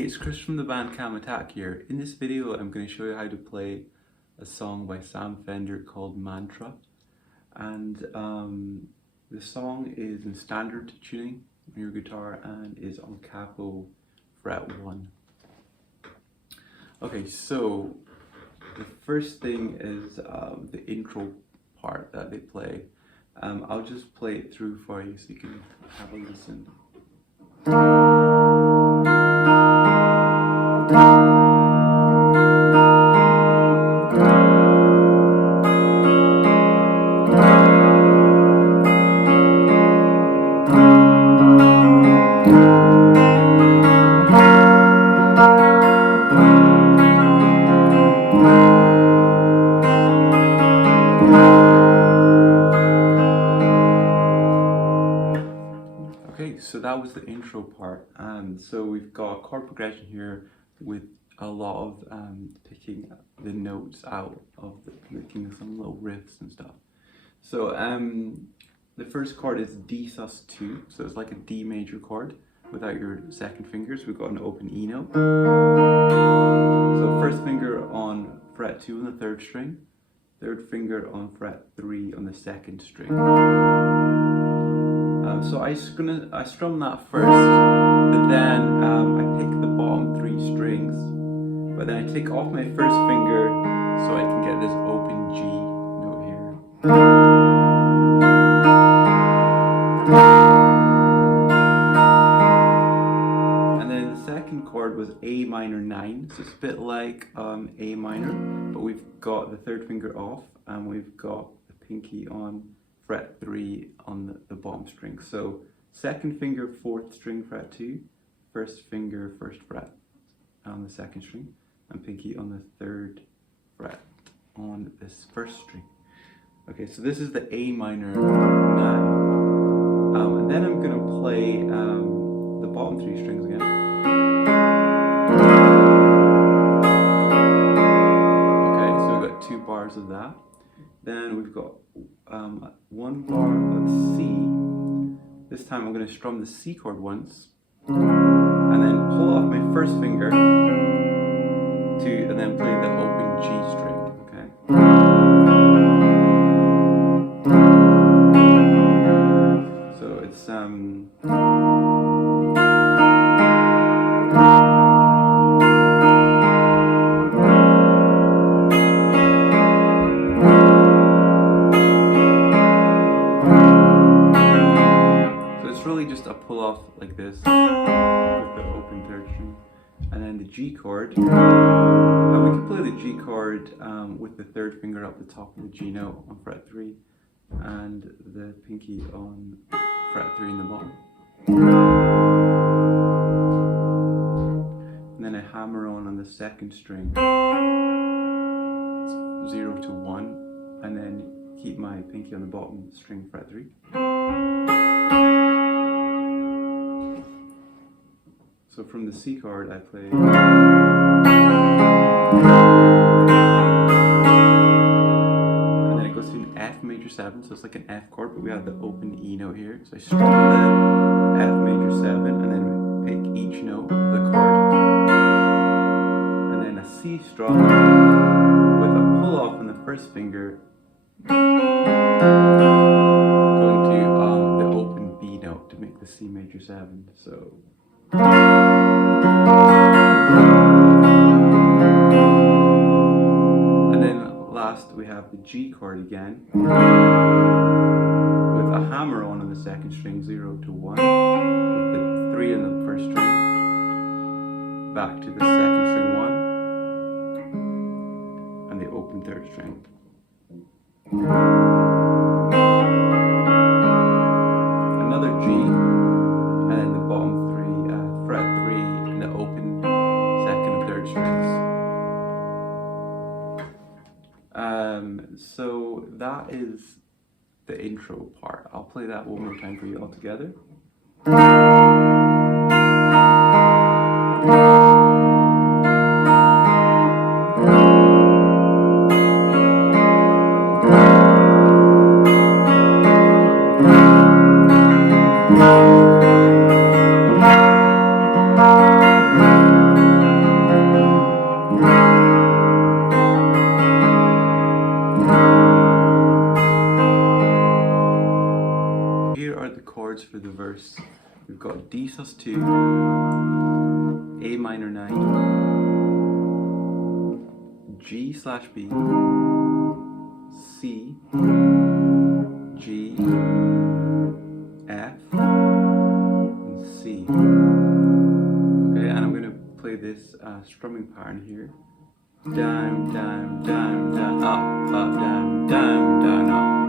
Hey, it's Chris from the band Cam Attack here. In this video I'm going to show you how to play a song by Sam Fender called Mantra, and the song is in standard tuning on your guitar and is on capo fret 1. Okay, so the first thing is the intro part that they play. I'll just play it through for you so you can have a listen. Okay, so that was the intro part, and so we've got a chord progression here with a lot of picking the notes out of making some little riffs and stuff. So the first chord is D sus2, so it's like a D major chord without your second fingers. We've got an open E note. So first finger on fret 2 on the third string, third finger on fret 3 on the second string. So I strum that first, but then I pick the bottom 3 strings, but then I take off my first finger so I can get this open G note here. And then the second chord was A minor 9, so it's a bit like A minor, but we've got the third finger off and we've got the pinky on fret 3 on the bottom string. So second finger 4th string fret 2, first finger 1st fret on the second string, and pinky on the 3rd fret on this first string. Okay, so this is the A minor 9. And then I'm going to play the bottom 3 strings again. Okay, so we've got 2 bars of that. Then we've got 1 bar of C. This time I'm going to strum the C chord once, and then pull off my first finger and then play the open G string. Okay. So it's really just a pull off like this with the open third string, and then the G chord. We can play the G chord with the third finger up the top of the G note on fret 3 and the pinky on fret 3 in the bottom. And then I hammer on the second string, 0 to 1, and then keep my pinky on the bottom string fret 3. So from the C chord I play, and then it goes to an F major 7, so it's like an F chord, but we have the open E note here. So I strum the F major 7 and then pick each note of the chord, and then a C strum with a pull off on the first finger, going to the open B note to make the C major 7. So and then last we have the G chord again with a hammer on the second string, 0 to 1, with the 3 on the first string, back to the second string 1, and the open third string. Another G, and then the bottom 3, fret 3 in the open second and third strings. So that is the intro part. I'll play that one more time for you all together. chords for the verse. We've got D sus2, A minor 9, G/B, C, G, F, and C. Okay, and I'm going to play this strumming pattern here. Down, down, down, down, up, up, down, down, down, up.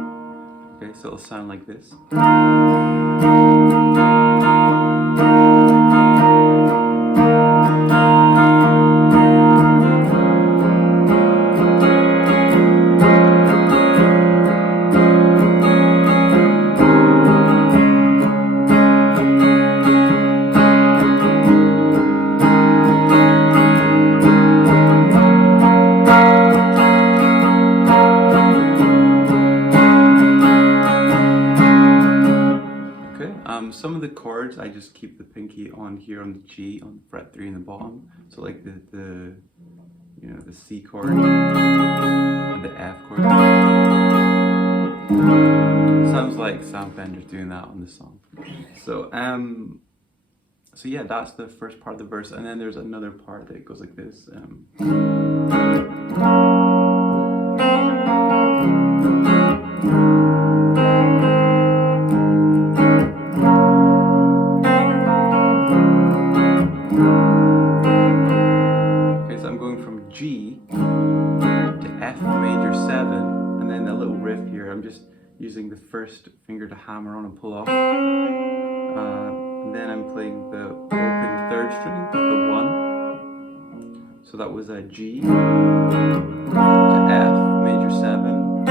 Okay, so it'll sound like this. Some of the chords I just keep the pinky on here on the G on fret 3 in the bottom. So like the C chord and the F chord. Sounds like Sam Fender's doing that on the song. So so yeah, that's the first part of the verse, and then there's another part that goes like this. G to F major 7, and then a little riff here. I'm just using the first finger to hammer on and pull off. And then I'm playing the open 3rd string, the 1. So that was a G to F major 7,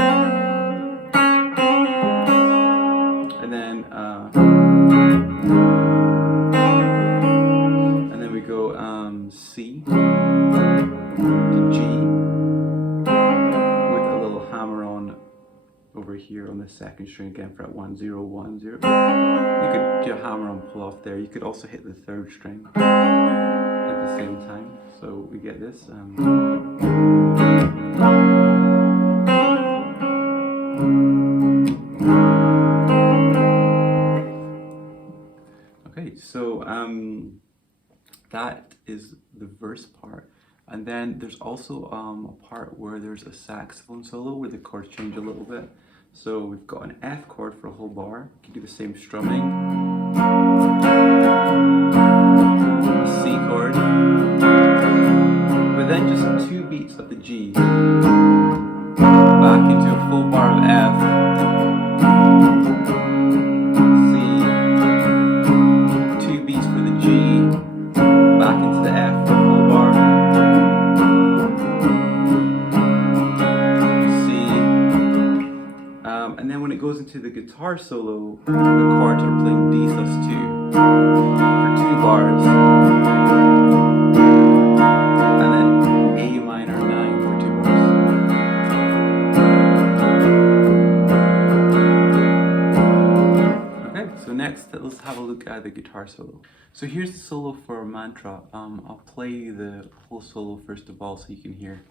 and then we go C to G with a little hammer on over here on the 2nd string again, fret 1, 0, 1, 0. You could do a hammer on pull off there. You could also hit the 3rd string at the same time. So we get this. Okay, so that is the verse part. And then there's also a part where there's a saxophone solo where the chords change a little bit. So we've got an F chord for a whole bar. You can do the same strumming. A C chord. But then just 2 beats of the G. Back into a full bar of F. C. 2 beats for the G. Back into the F for a full bar. And then when it goes into the guitar solo, the chords are playing D sus2 for 2 bars, and then A minor 9 for 2 bars. Okay, so next let's have a look at the guitar solo. So here's the solo for Mantra. I'll play the whole solo first of all so you can hear.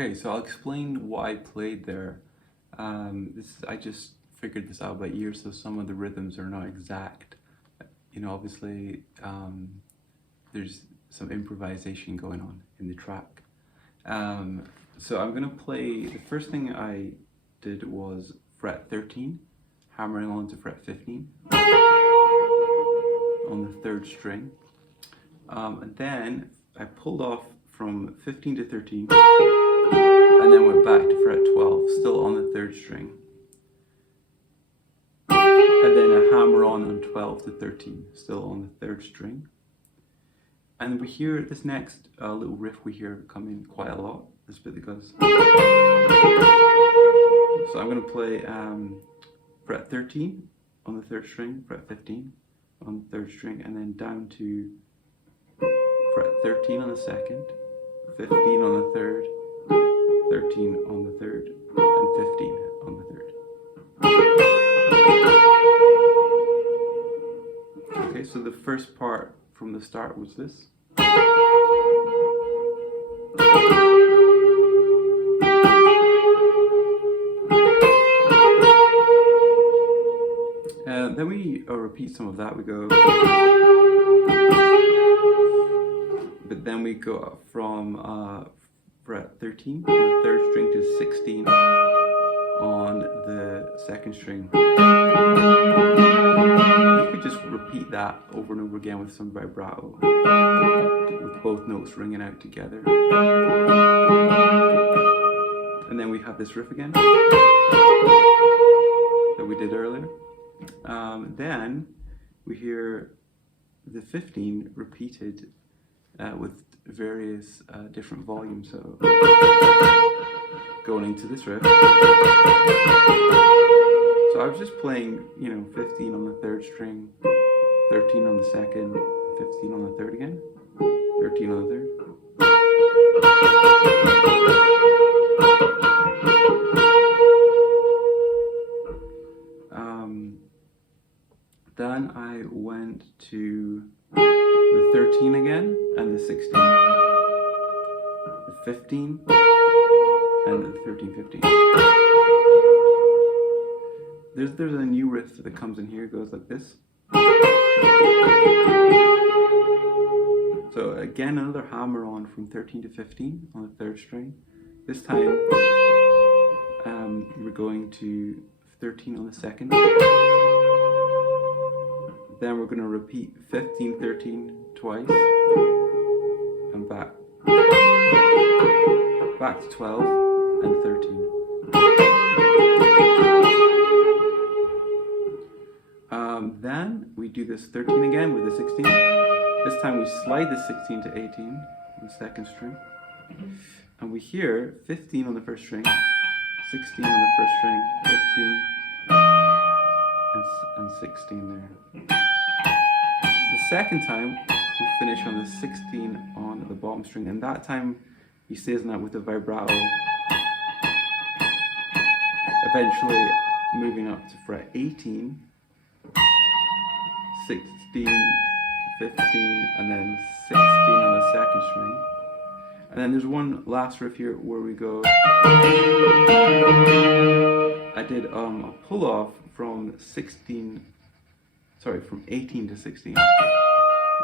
Okay, so I'll explain what I played there. I just figured this out by ear, so some of the rhythms are not exact. You know, obviously there's some improvisation going on in the track. So I'm gonna play, the first thing I did was fret 13, hammering on to fret 15 on the 3rd string. And then I pulled off from 15 to 13 and then went back to fret 12, still on the 3rd string. And then a hammer on 12 to 13, still on the 3rd string. And we hear this next little riff we hear come in quite a lot, this bit that goes. So I'm going to play fret 13 on the 3rd string, fret 15 on the 3rd string, and then down to fret 13 on the 2nd, 15 on the 3rd, 13 on the 3rd, and 15 on the 3rd. Okay, so the first part from the start was this. Then we repeat some of that. We go, but then we go from fret 13 on the 3rd string to 16 on the 2nd string. You could just repeat that over and over again with some vibrato, with both notes ringing out together. And then we have this riff again that we did earlier. Then we hear the 15 repeated with various different volumes. So going into this riff. So I was just playing, you know, 15 on the 3rd string, 13 on the 2nd, 15 on the 3rd again, 13 on the 3rd. Then I went to the 13 again and the 16, the 15 and the 13, 15. There's a new riff that comes in here, it goes like this. So again, another hammer on from 13 to 15 on the 3rd string. This time we're going to 13 on the 2nd. Then we're going to repeat 15, 13 twice, and back to 12 and 13. Then we do this 13 again with the 16. This time we slide the 16 to 18 on the 2nd string, and we hear 15 on the 1st string, 16 on the 1st string, 15 and 16 there. The second time we finish on the 16 on the bottom string, and that time he stays on that with the vibrato, eventually moving up to fret 18, 16, 15, and then 16 on the 2nd string. And then there's one last riff here where we go, I did a pull off from 18 to 16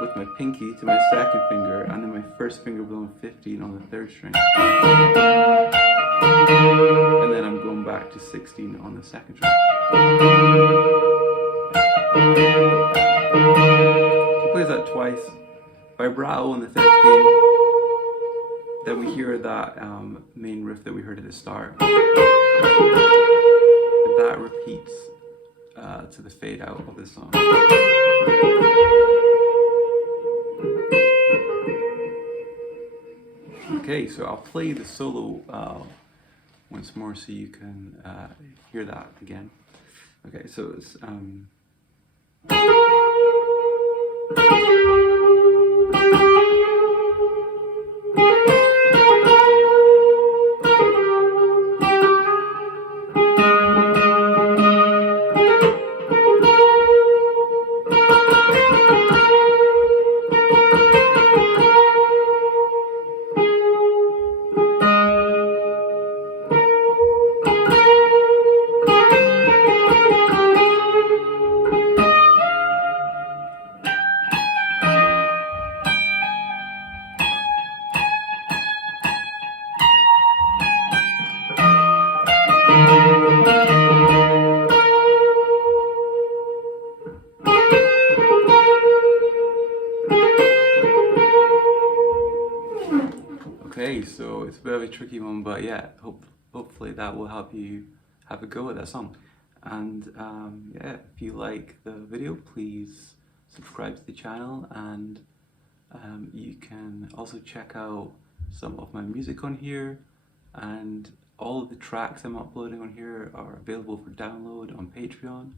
with my pinky to my 2nd finger, and then my 1st finger was on 15 on the 3rd string. And then I'm going back to 16 on the 2nd string. He plays that twice, vibrato on the 15, then we hear that main riff that we heard at the start. And that repeats to the fade out of the song. Okay, so I'll play the solo once more so you can hear that again. Okay, so it's it's a bit of a tricky one, but yeah, hopefully that will help you have a go at that song. And yeah, if you like the video, please subscribe to the channel, and you can also check out some of my music on here, and all of the tracks I'm uploading on here are available for download on Patreon,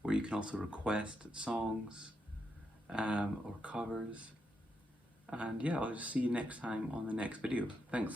where you can also request songs or covers. And yeah, I'll just see you next time on the next video. Thanks.